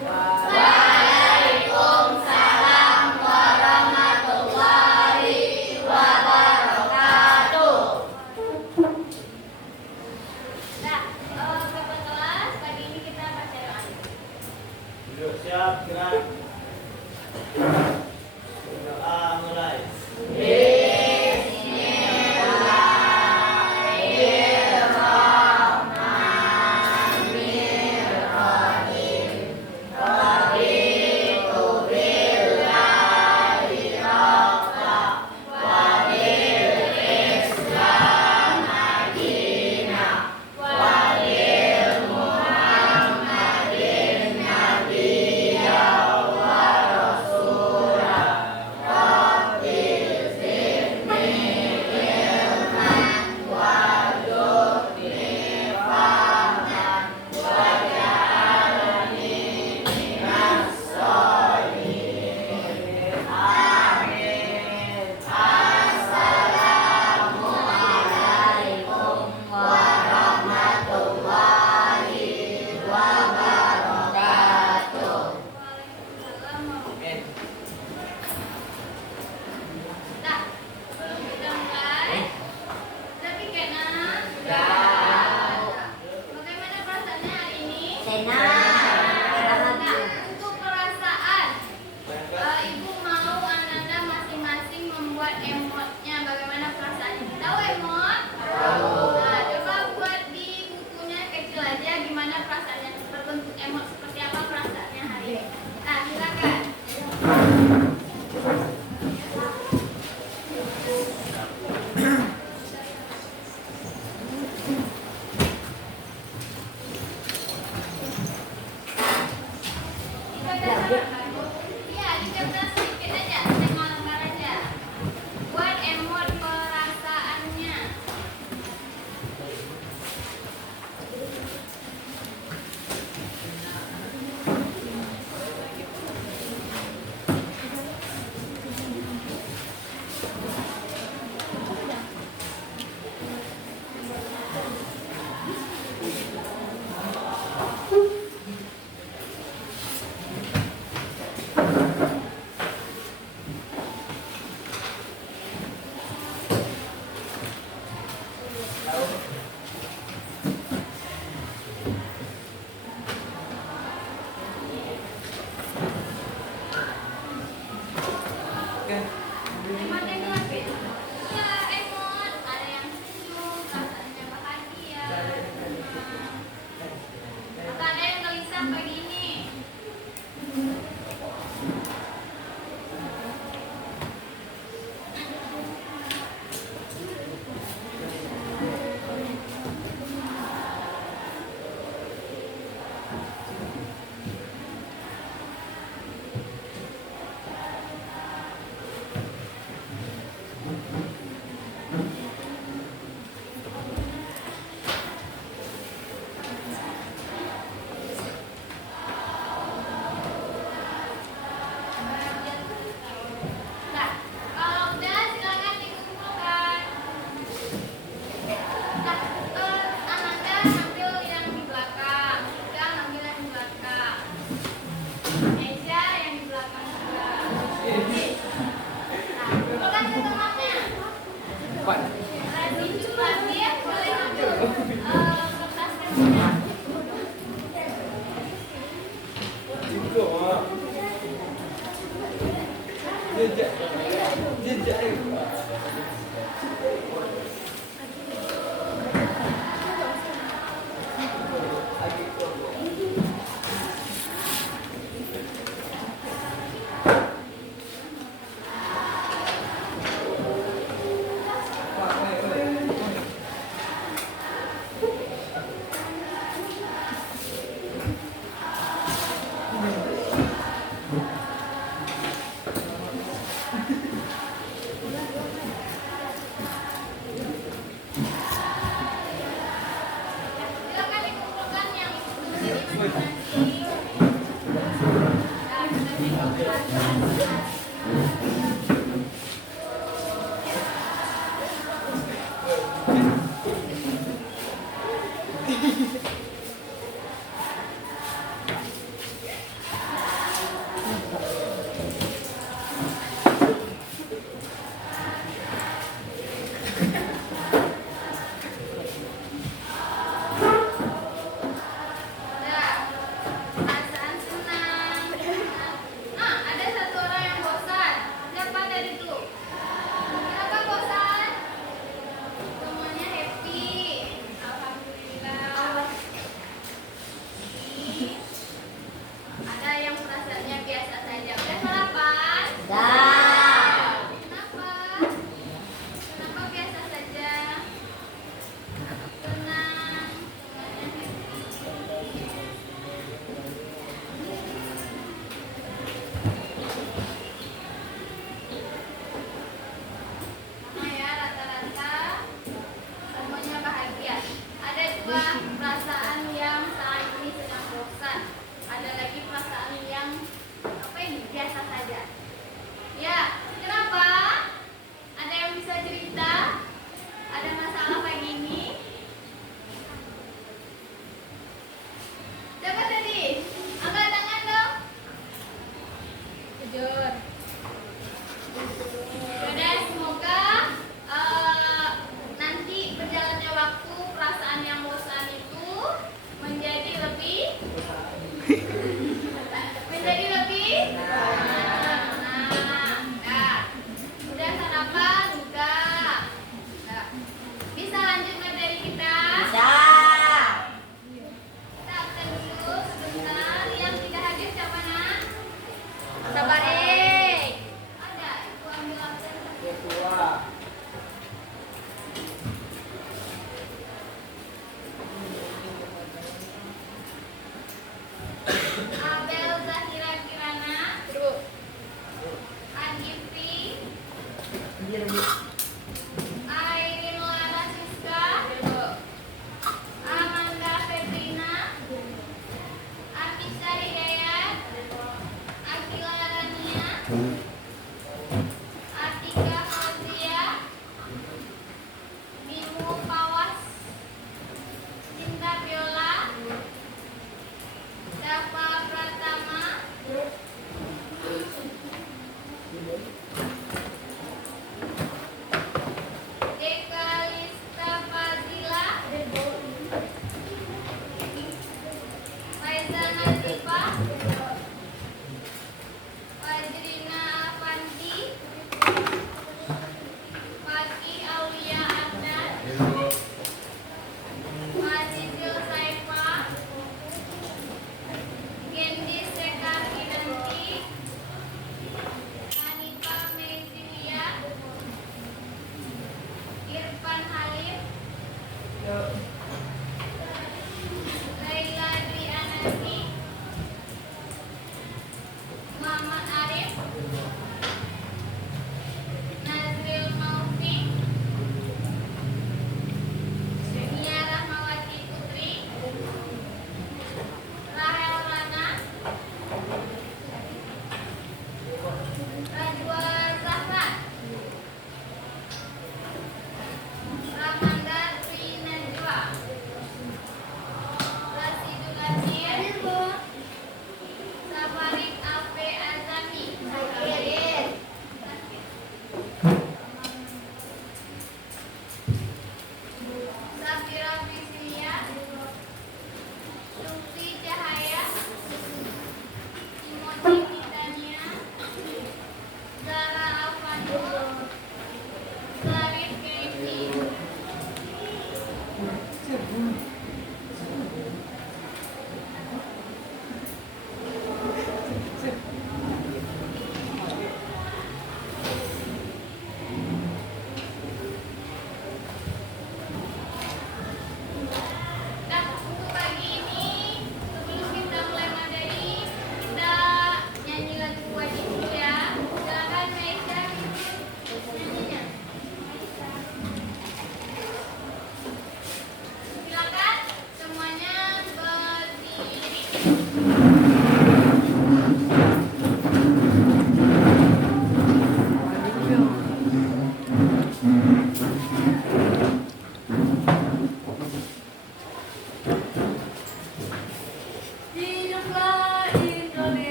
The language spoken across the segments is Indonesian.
Waalaikumsalam warahmatullahi wabarakatuh. Nah, Kakak kelas, pagi ini kita baca doa. Duduk siap, gerak. Doa mulai. Nah, sebelum kita mulai, udah pikir nah? Bagaimana perasaannya hari ini? Nah, untuk perasaan, Ibu mau Ananda masing-masing membuat emotnya. Bagaimana perasaannya? Tahu emot? Nah, coba buat di bukunya kecil aja gimana perasaannya, berbentuk emot seperti apa perasaannya hari ini. Nah, silakan. Iya, dicoba sedikit aja, setengah lembar aja. Buat emot perasaannya. Emot yang dilapis. Ya, emot. Ada yang senyum, perasaannya bahagia. Atau ada yang gelisah pagi ini. Nah, kalau udah silakan dikumpulkan. Nah, Ananda ambil yang di belakang, Ika ambil yang di belakang, Eja yang di belakang juga. Nah, kumpulkan ke tempatnya. Lagi boleh ambil kertas pensilnya. Silakan dikumpulkan yang tulis di masing-masing. Nah, sudah dikumpulkan. Atika Fauzia, Bimo Pawas, Cinta Viola, Dava Pratama, Deka Lista Fazila, Faiza Nazifa, Fajrina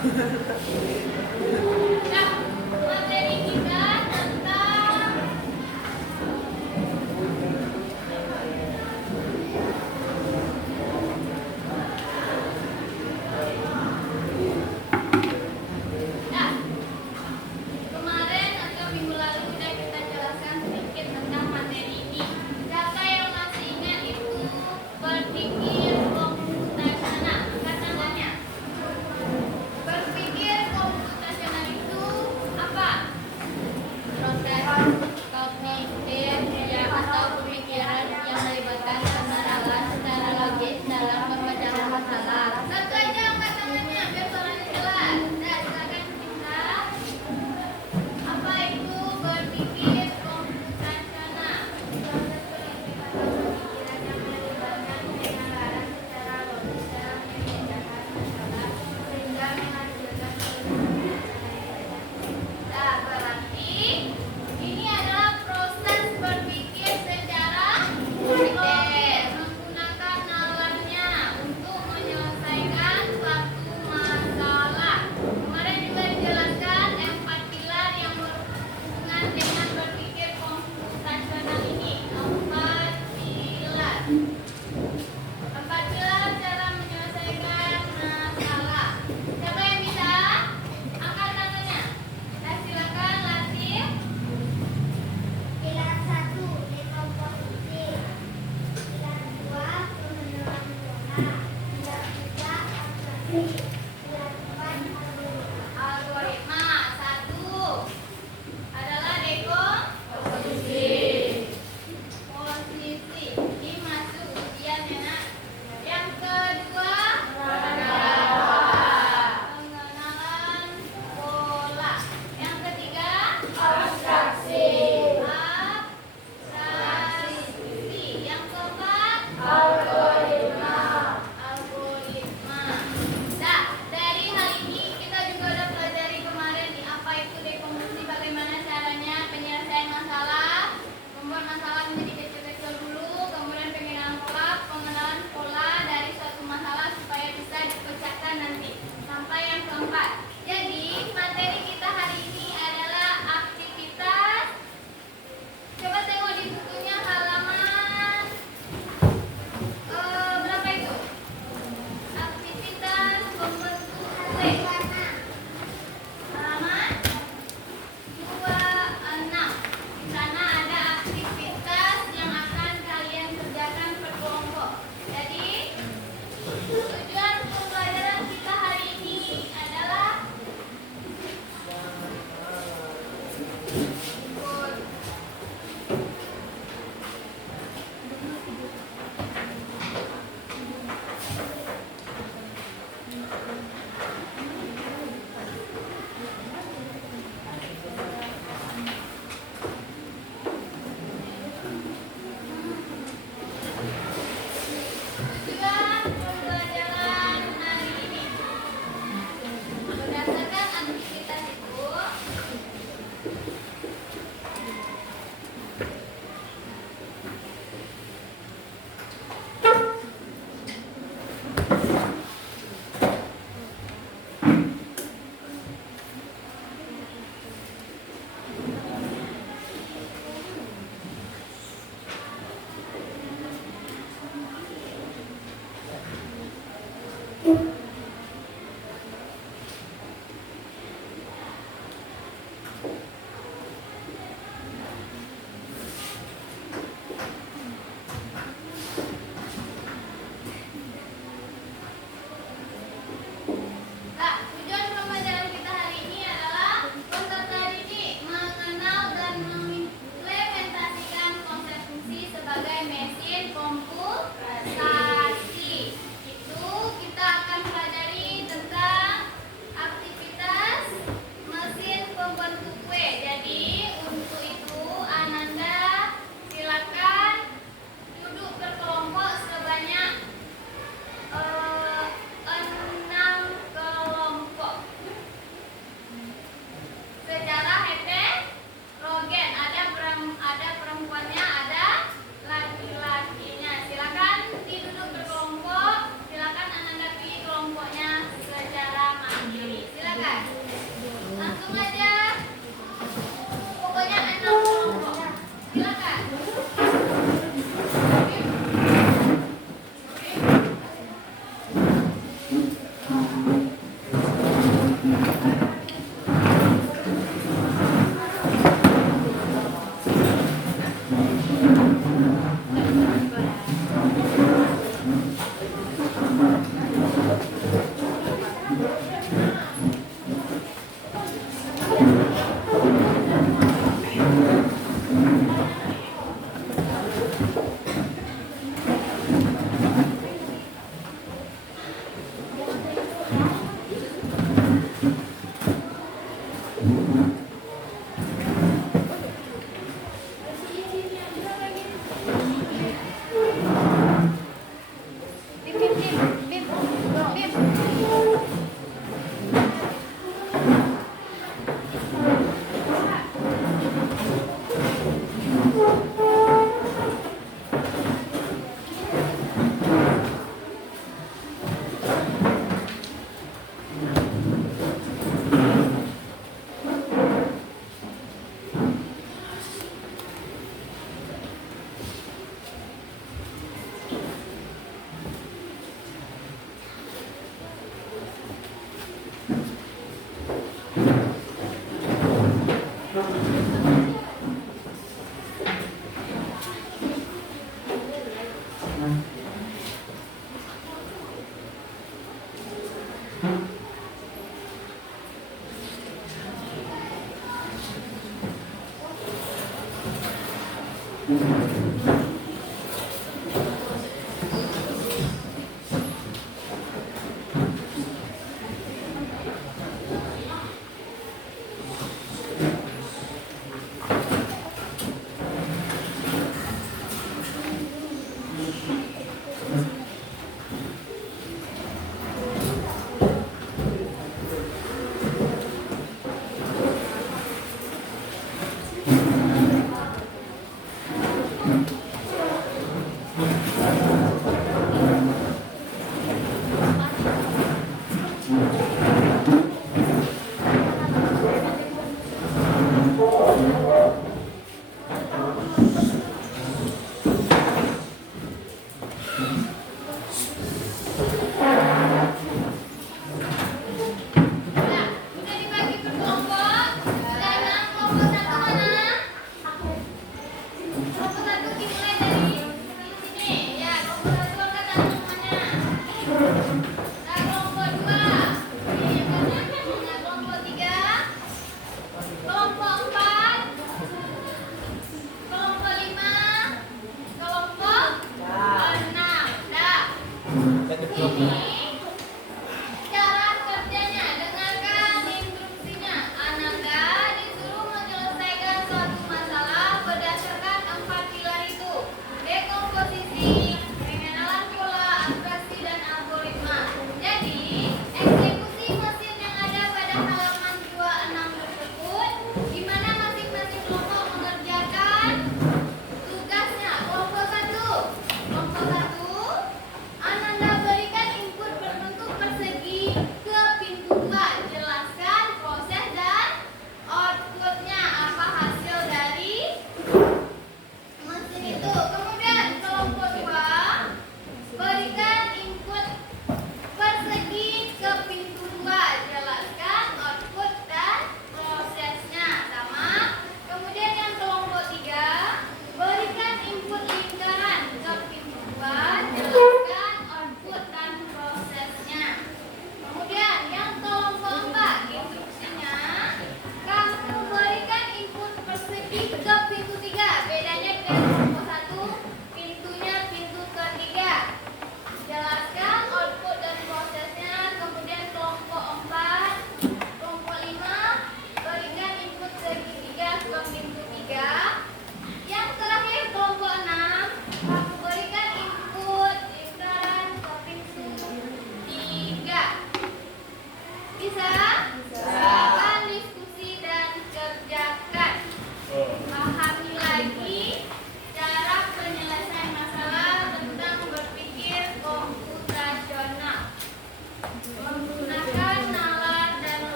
Nah, materi kita tentang nah, kemarin atau minggu lalu sudah kita jelaskan sedikit tentang materi ini. Siapa yang masih ingat itu berpikir komputasional? Angkat tangannya. Berpikir komputasional itu apa? Proses kognitif ya, atau pemikiran yang melibatkan penerapan secara logis dalam pemecahan masalah. Satu aja angkat tangannya biar suaranya jelas. Nah, silakan kita. Apa itu berpikir komputasional? Proses pemikiran yang melibatkan penerapan secara logis dalam pemecahan masalah sehingga menghasilkan solusi. Nah, berarti ini adalah proses berpikir secara logis menggunakan nalarnya untuk menyelesaikan suatu masalah. Kemarin juga dijelaskan 4 pilar yang berhubungan dengan berpikir komputasional ini. 4 pilar cara menyelesaikan masalah. Siapa yang bisa? Angkat tangannya. Nah, silakan Latif. Pilar 1, dekomposisi. Pilar 2, pemenuhan pola. Pilar 3, abstraksi. Pilar 4, algoritma. Algoritma. 1 adalah dekomposisi. Ini masuk ujian ya, Nak. Yang kedua, pengenalan pola. Yang ketiga, abstraksi. Yang keempat, algoritma. Nah, dari hal ini kita juga udah pelajari kemarin nih apa itu dekomposisi, bagaimana caranya penyelesaian masalah, membuat masalah menjadi kecil-kecil dulu, kemudian pengenalan pola dari suatu masalah supaya bisa dipecahkan nanti sampai yang keempat. Jadi materi kita hari ini adalah aktivitas. Coba tengok di bukunya halaman berapa itu? Aktivitas membentuk kue. Halaman 26. Di sana ada aktivitas yang akan kalian kerjakan per kelompok. Jadi tujuan pembelajaran kita hari ini adalah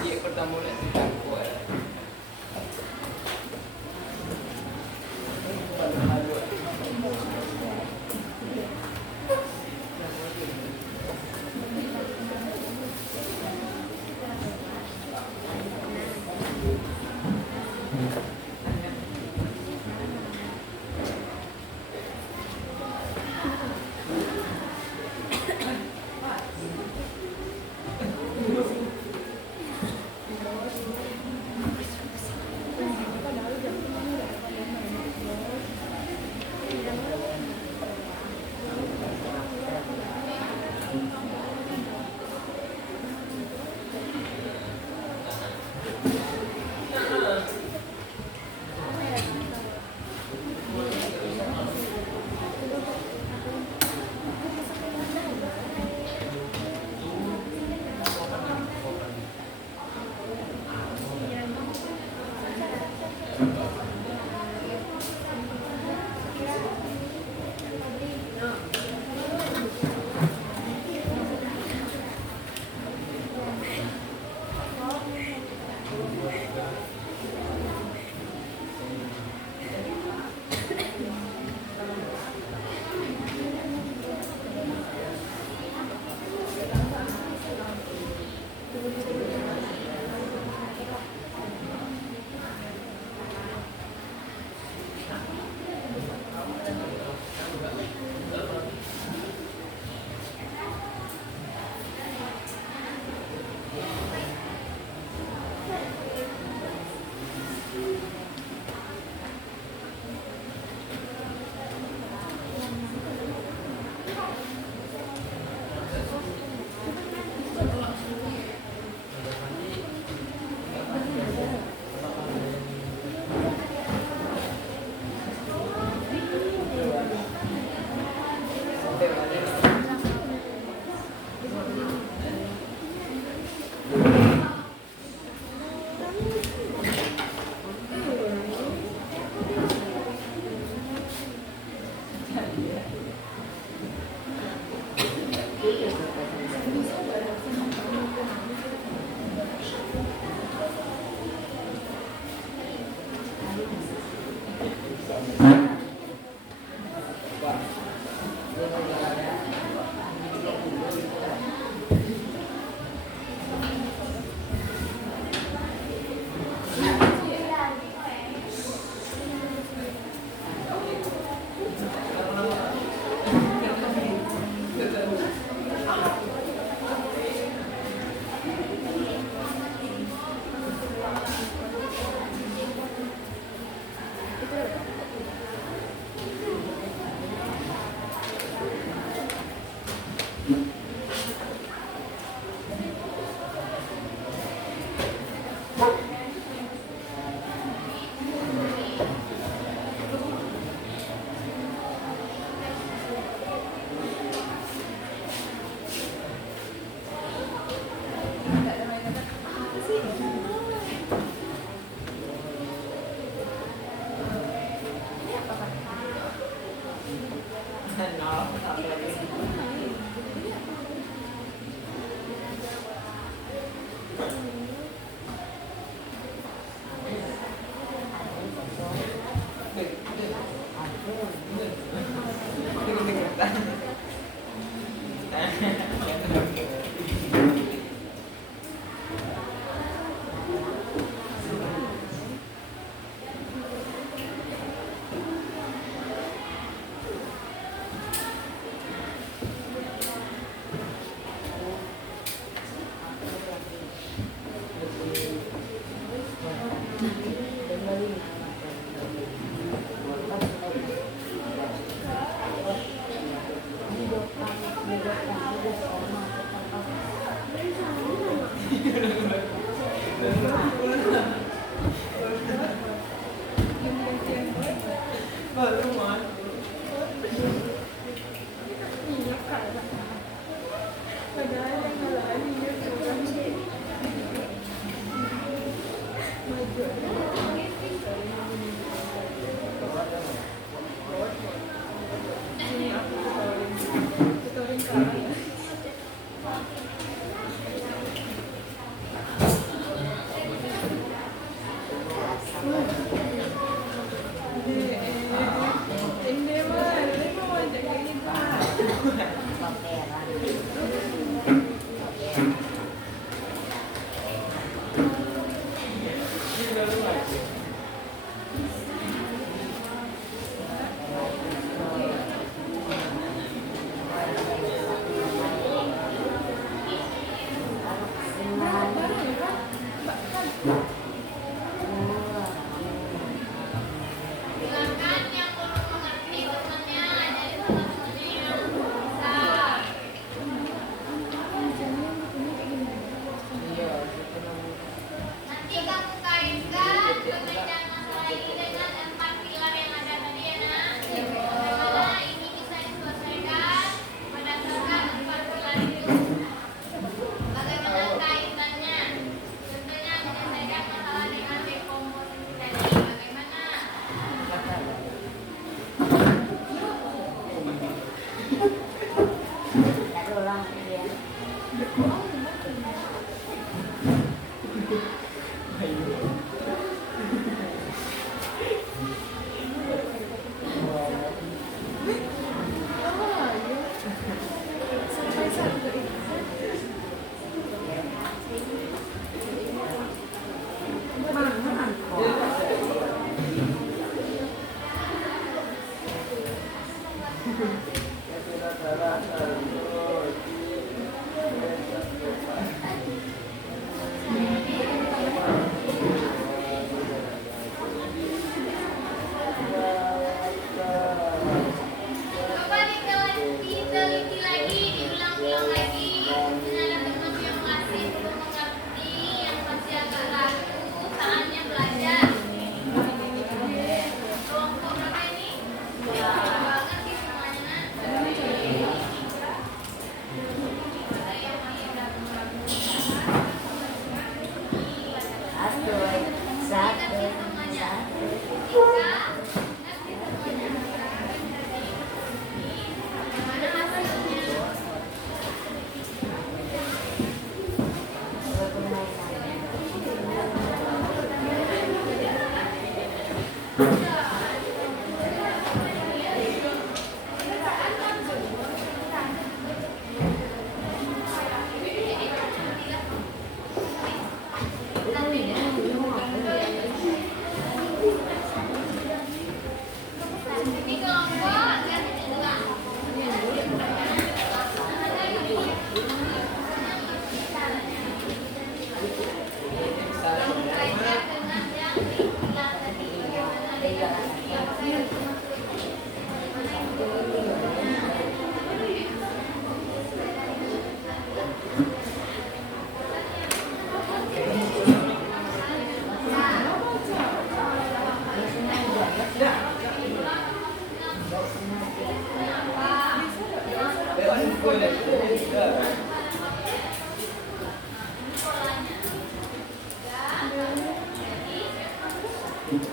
Cik pertama nak tentang kuat.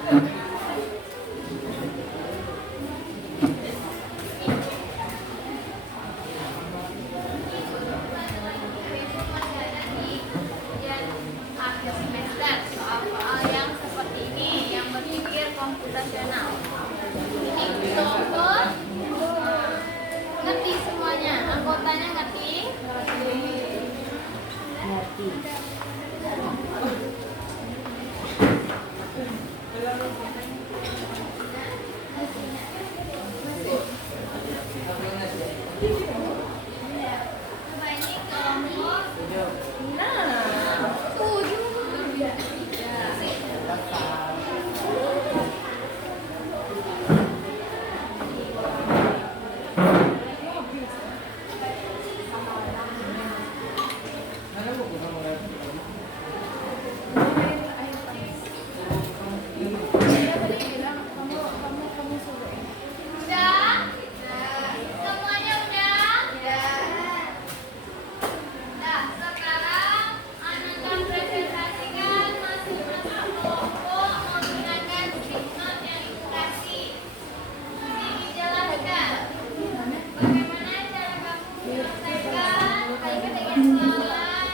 Ibu masih ada di ujian akhir semester soal-soal yang seperti ini, yang berpikir komputasional. Ini kelompok ngerti semuanya, anggotanya ngerti. Coba ini kelompok Mana buku kamu lagi? udah? Semuanya udah? Nah, sekarang Anak akan presentasikan masing-masing kelompok menggunakan sticknote yang ibu kasih. Ini dijelaskan bagaimana cara kamu menyelesaikan kalimat dengan soalan.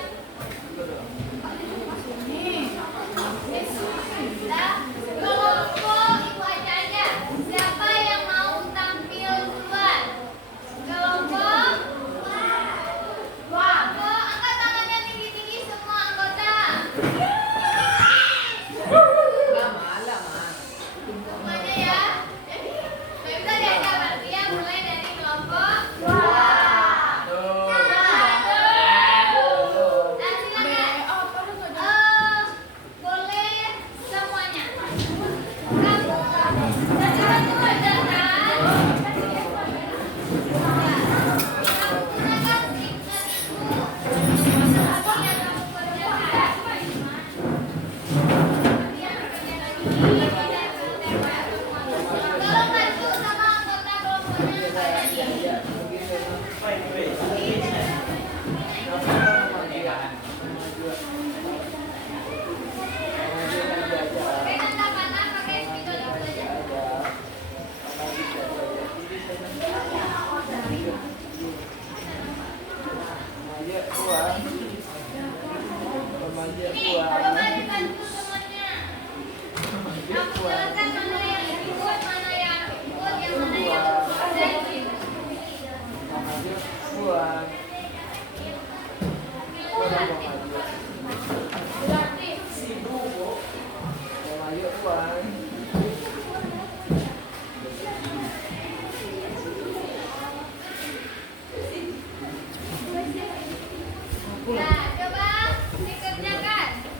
Nah, kelompok ibu aja. Siapa yang mau tampil duluan? Kelompok Wah, angkat tangannya tinggi-tinggi semua anggota. Lama. Semuanya ya. Nggak bisa diajak berarti ya, mulai dari kelompok Wah. Tuh. Nah, silakan. Boleh semuanya. Kamu tadi bantu aja kan? Gunakan stiker itu. Apa yang kamu kerjakan? Tolong bantu sama anggota kelompoknya yang ada di pakai tanda panah, pakai spidol itu aja. Ini, coba dibantu semuanya. Kamu jelaskan mana yang ikut, mana yang ikut, yang mana yang absen. Nah, coba dikerjakan.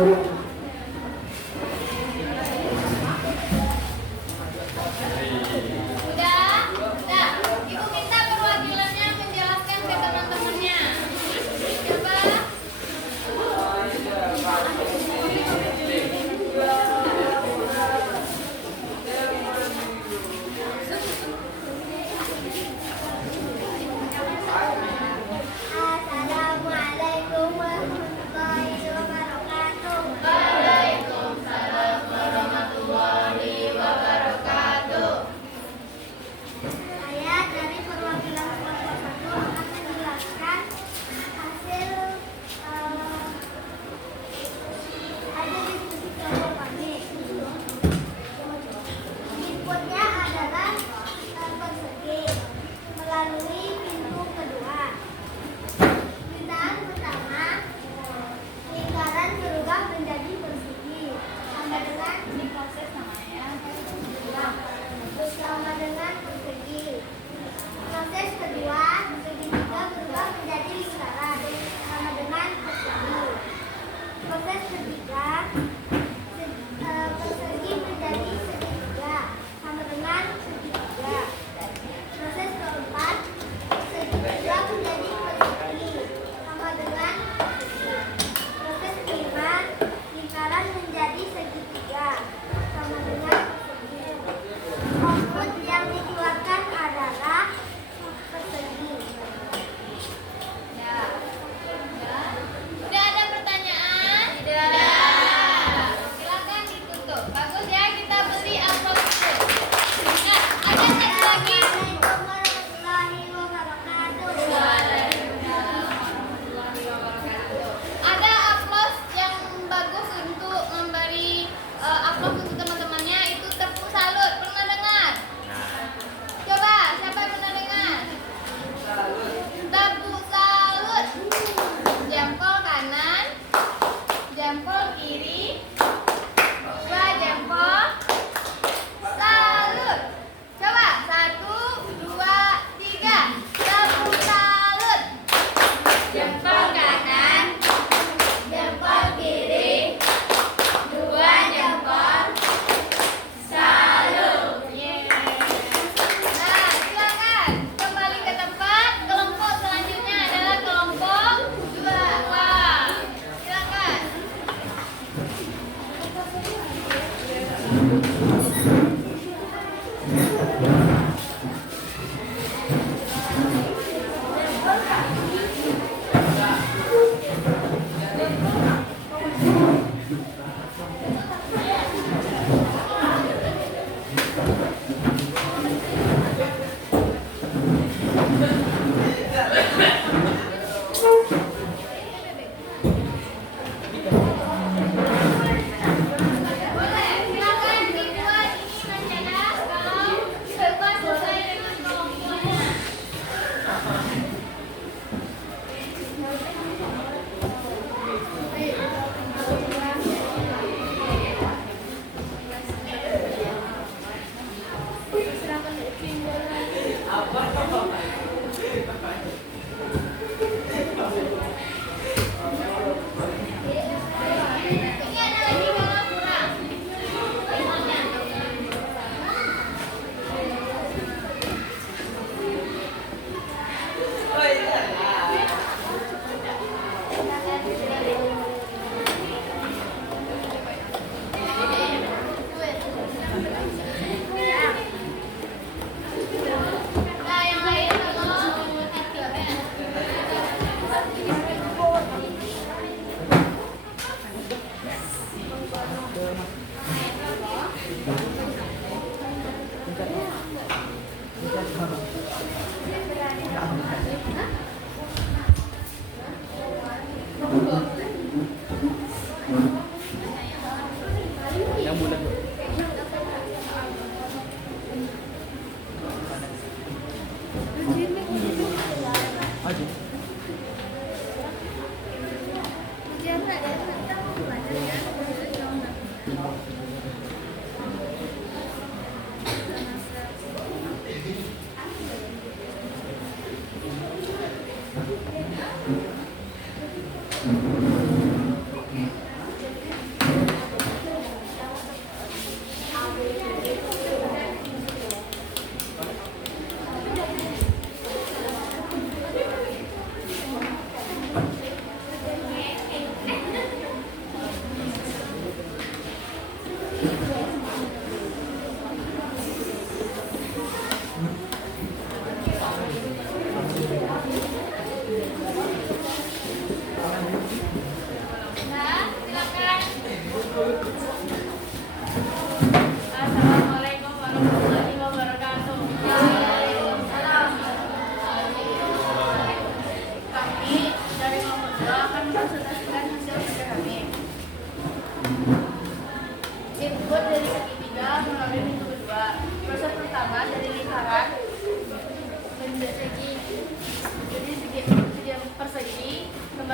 Udah. Ibu minta perwakilannya menjelaskan ke teman-temannya. Coba. Assalamualaikum warahmatullahi wabarakatuh.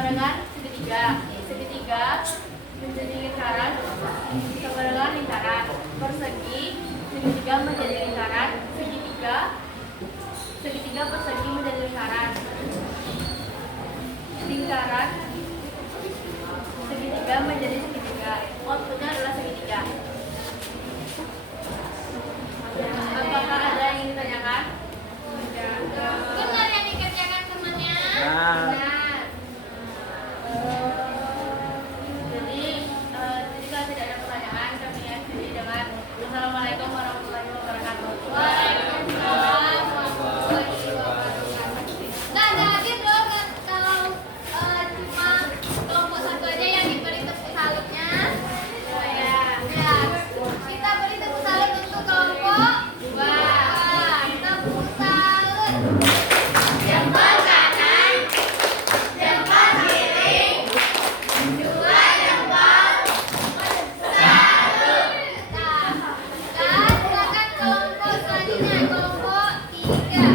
Barengan segitiga. Segitiga menjadi lingkaran kebarengan lingkaran. Persegi segitiga menjadi lingkaran. Segitiga persegi menjadi lingkaran. Lingkaran segitiga menjadi segitiga. Outputnya adalah segitiga. Apakah ada yang ingin ditanyakan? Benar yang dikerjakan temannya? Benar. Jadi kalau tidak ada pertanyaan, kami akhiri dengan Assalamualaikum warahmatullahi wabarakatuh. Waalaikumsalam warahmatullahi wabarakatuh. Nggak ada hadir dong kalau cuma kelompok satu aja yang diberi tepuk salutnya. Ya, kita beri tepuk salut untuk kelompok dua. Tepuk salut. Jempol kanan, jempol kiri, dua jempol. Salut. Nah, silakan kelompok selanjutnya, kelompok tiga.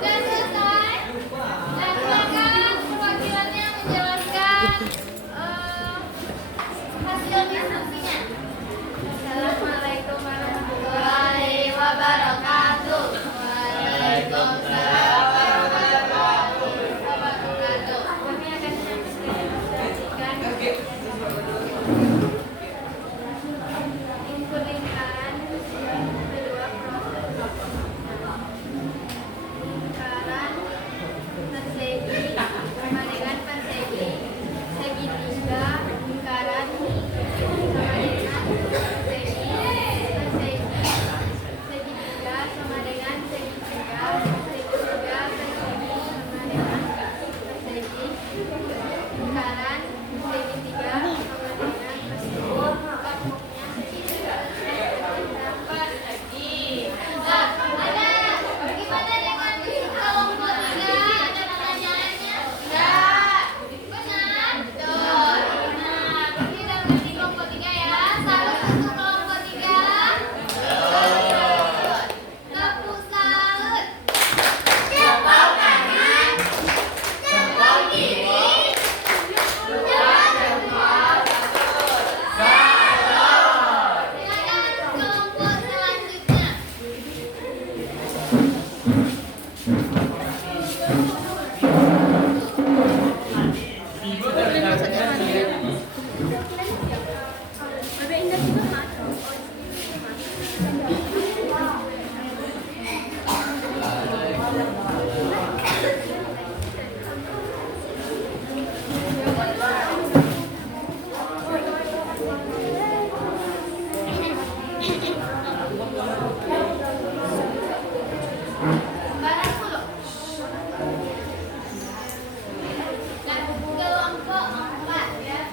Sudah selesai. Dan silakan perwakilannya menjelaskan hasil diskusinya. Assalamualaikum warahmatullahi wabarakatuh. Waalaikumsalam warahmatullahi wabarakatuh. Kami akan menyaksikan input lingkaran kedua proses. Lingkaran persegi sama dengan persegi. Segitiga lingkaran sama dengan persegi. Segitiga sama dengan segitiga. Segitiga persegi sama dengan persegi. Lingkaran segitiga sama dengan persegi. Outputnya segitiga. Persegi. Nah, gimana dengan kelompok tiga? Ada pertanyaannya? Enggak. Benar? Betul. Nah, kita mengerti kelompok tiga ya. Salut untuk kelompok tiga. Salut. Tepuk salut. Jempol kanan, jempol kiri, dua jempol. Salut. Silakan kelompok selanjutnya. Balas dulu. Dan kelompok 4 ya.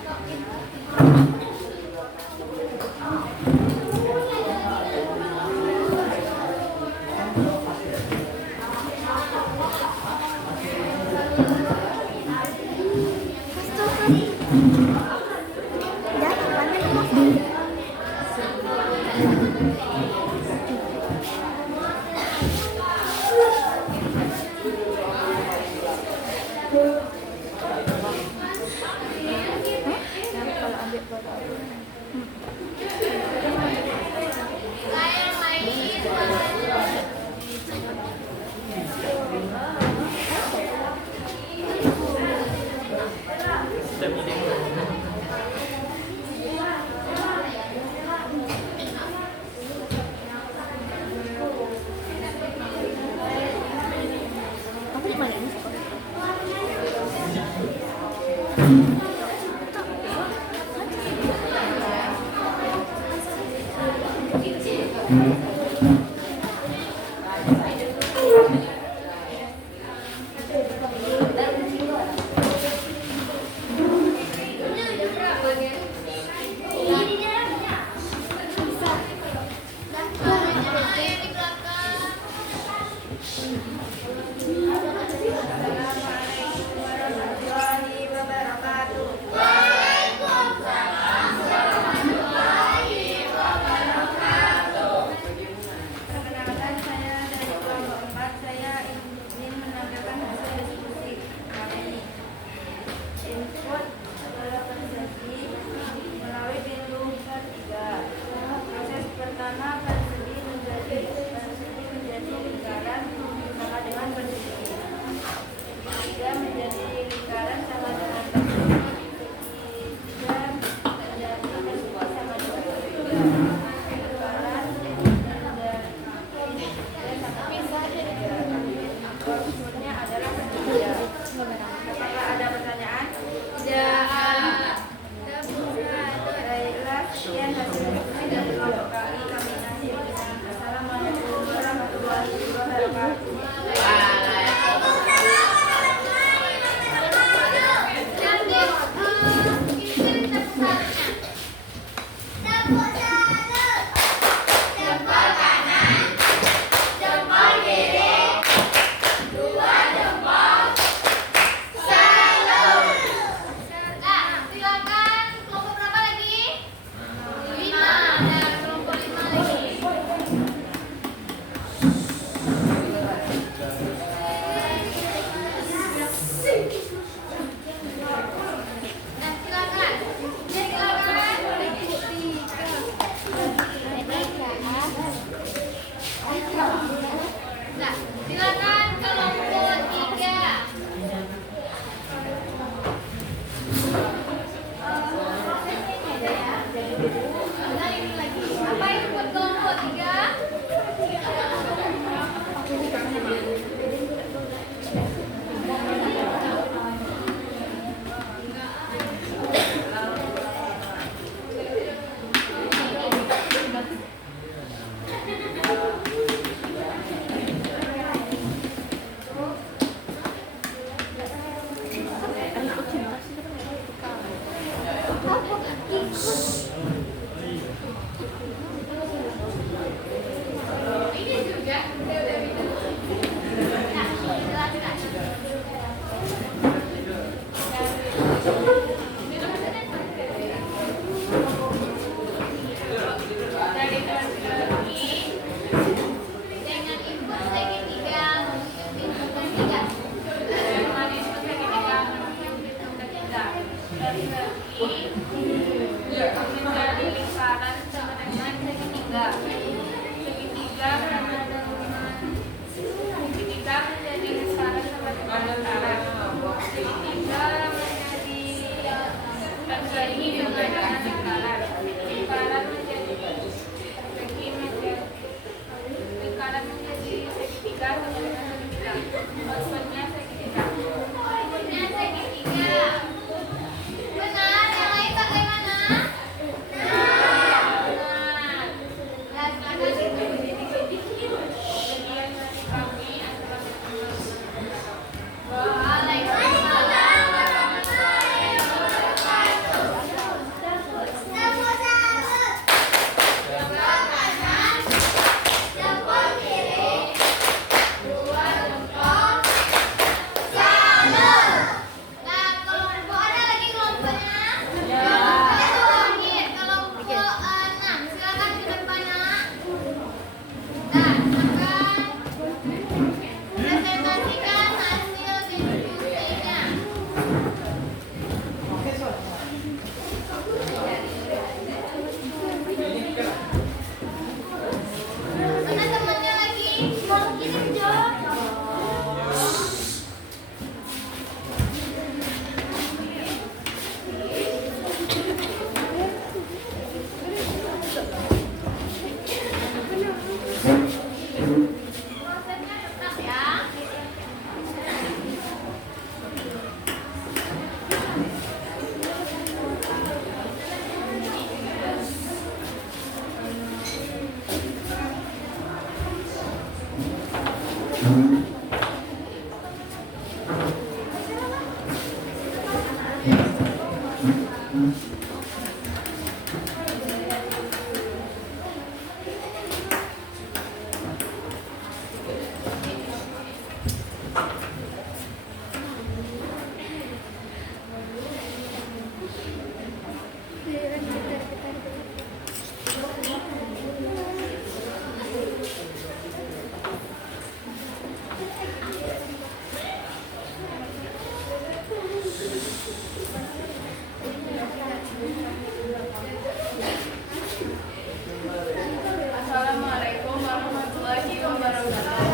Assalamualaikum warahmatullahi wabarakatuh.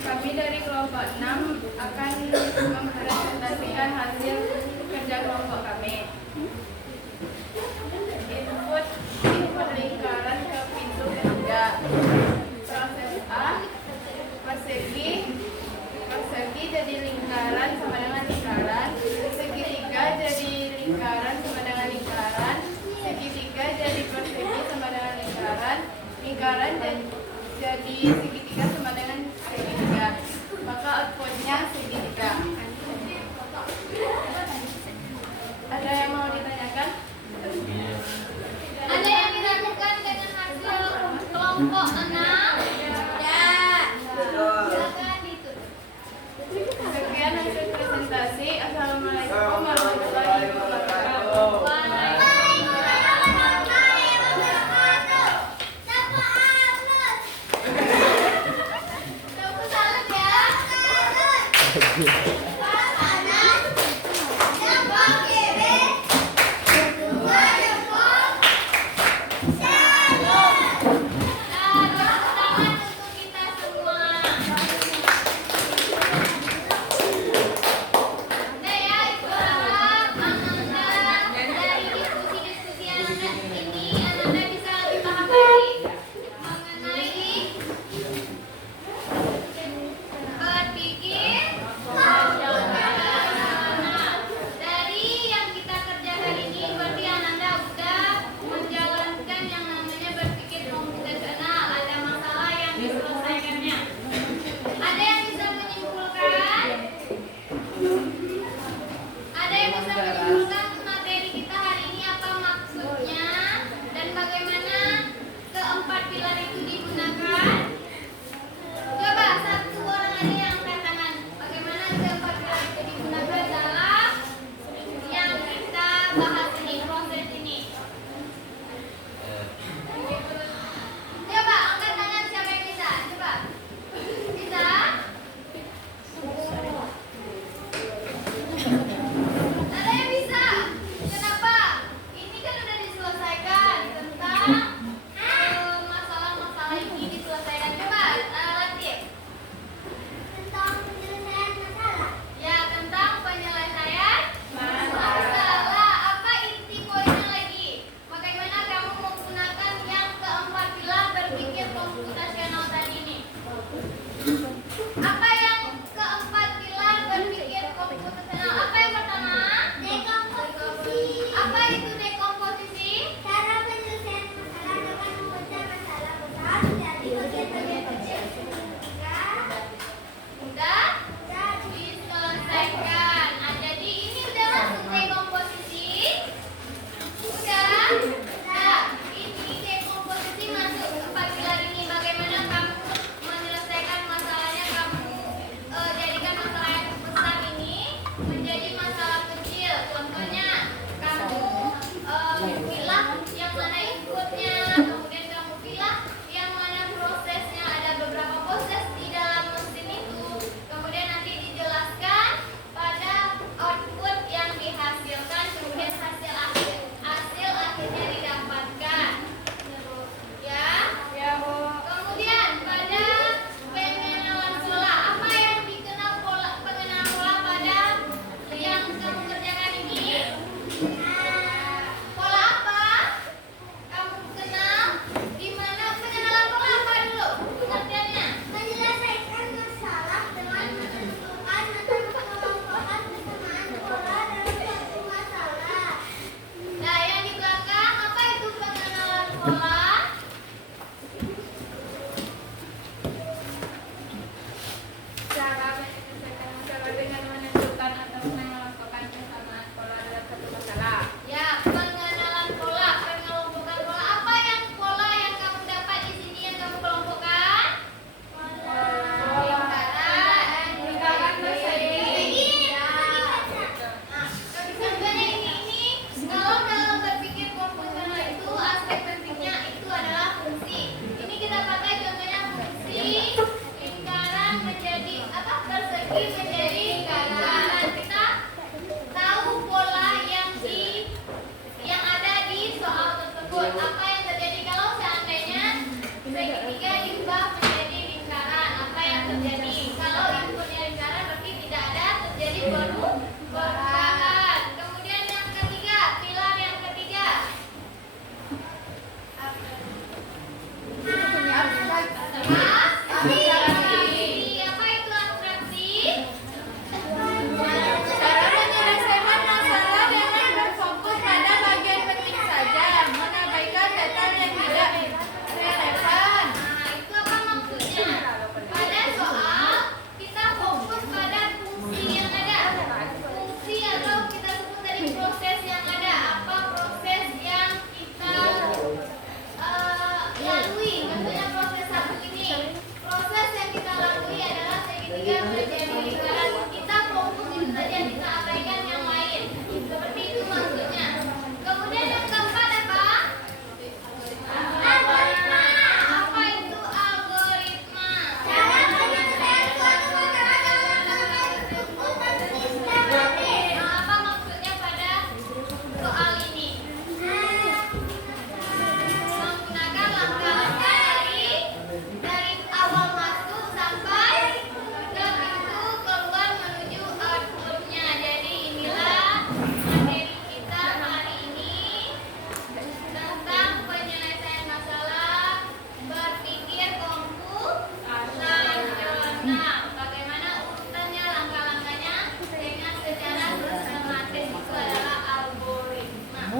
Kami dari kelompok 6 akan mempresentasikan hasil kerja kelompok kami. Input lingkaran ke pintu ketiga. Proses A, persegi jadi lingkaran sama dengan lingkaran, segitiga jadi lingkaran sama dengan lingkaran, segitiga jadi persegi sama dengan lingkaran, lingkaran jadi segitiga sama dengan segitiga. Maka outputnya segitiga. Ada yang mau ditanyakan? Ada yang diragukan dengan hasil kelompok 6? Ya. Silakan ditutup. Sekian hasil presentasi. Assalamualaikum warahmatullahi wabarakatuh. Salam.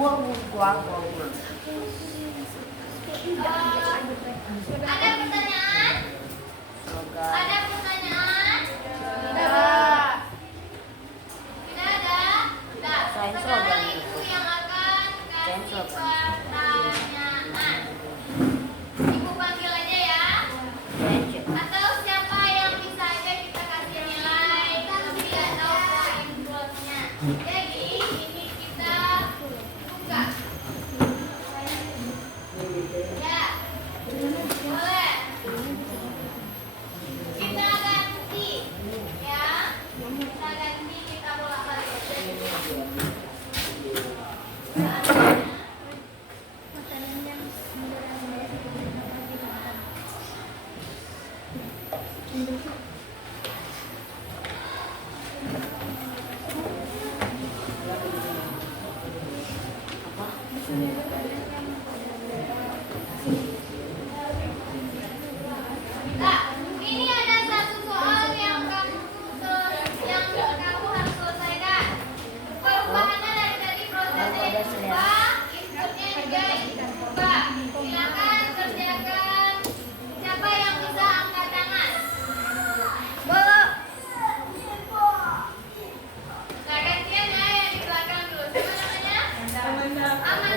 Ada pertanyaan? Ada pertanyaan? Tidak. Tidak ada? Tidak. Sekarang ibu yang akan kasih pertanyaan. Ibu panggil aja ya. Atau siapa yang bisa aja kita kasih nilai lebih atau poin plusnya. Jadi ini kita buka. Ya, boleh. Kita ganti, ya. Kita ganti, kita bolak balik. Nah, ini ada satu soal yang kamu harus selesaikan. Perubahannya dari tadi prosesnya diubah, inputnya juga diubah. Silakan kerjakan. Siapa yang bisa angkat tangan? Nah, gantian ya yang di belakang dulu. Siapa namanya? Amanda.